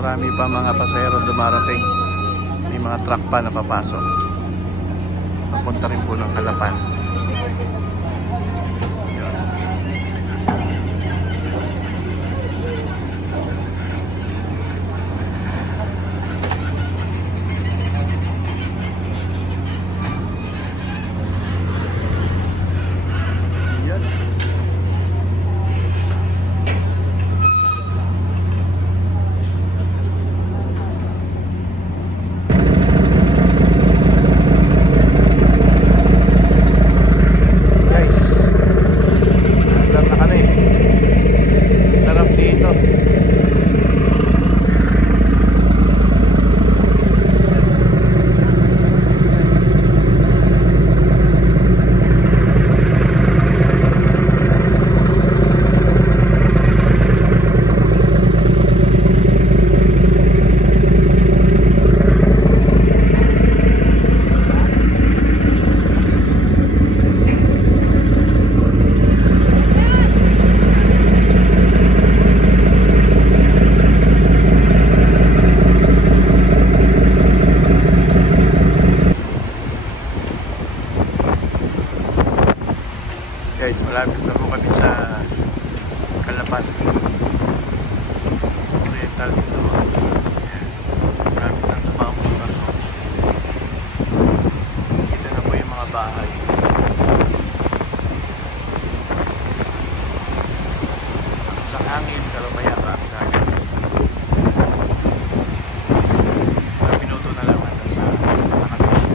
marami pa mga pasahero dumarating. May mga truck pa na papasok. Papunta rin po ng Calapan. Guys, malapit na po kami sa Calapan. Oriental dito. Malapit na tumambos na. Dito na po yung mga bahay. Sa hangin, pero maya marami na agad. Minuto na lang sa Nakatulog.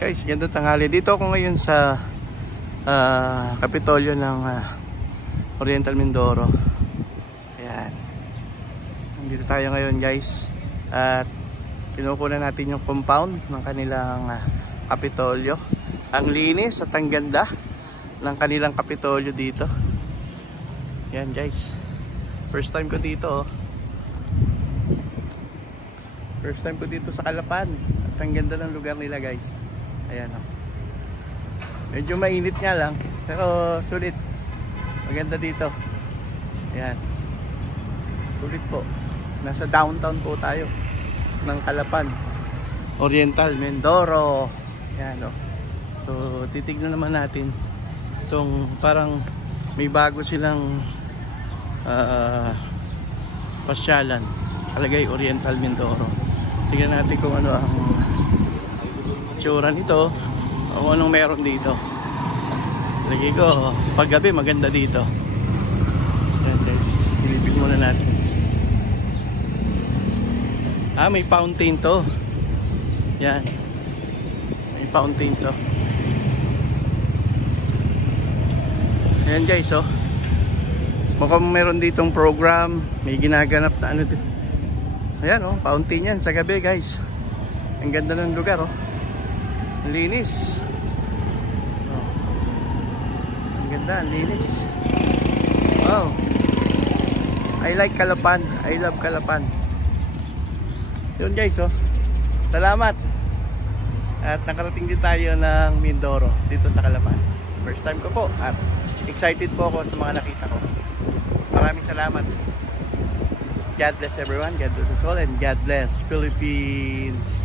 Guys, ganda tanghali. Dito ako ngayon sa Kapitolyo ng Oriental Mindoro. Ayan. Nandito tayo ngayon guys. At kinukunan natin yung compound ng kanilang Kapitolyo. Ang linis at ang ganda ng kanilang Kapitolyo dito. Ayan guys. First time ko dito. First time ko dito sa Calapan. At ang ganda ng lugar nila guys. Ayan o. Medyo mainit nga lang. Pero sulit. Maganda dito. Ayan. Sulit po. Nasa downtown po tayo. Ng Calapan. Oriental Mindoro. Ayan o. So titignan naman natin. Itong parang may bago silang pasyalan. Kalagay Oriental Mindoro. Tignan natin kung ano ang tsura nito o anong meron dito. Lagi ko paggabi maganda dito. Yan guys, silipin muna natin. May fountain to. Yan, may fountain to. Ayan guys, oh, mukhang meron ditong program, may ginaganap na ano dito. Ayan oh, fountain yan sa gabi guys. Ang ganda ng lugar oh. Linis. Oh. Ang ganda, linis. Wow. I like Calapan. I love Calapan. Yun guys, oh. Salamat. At nakarating din tayo ng Mindoro dito sa Calapan. First time ko po at excited po ako sa mga nakita ko. Maraming salamat. God bless everyone. God bless us all and God bless Philippines.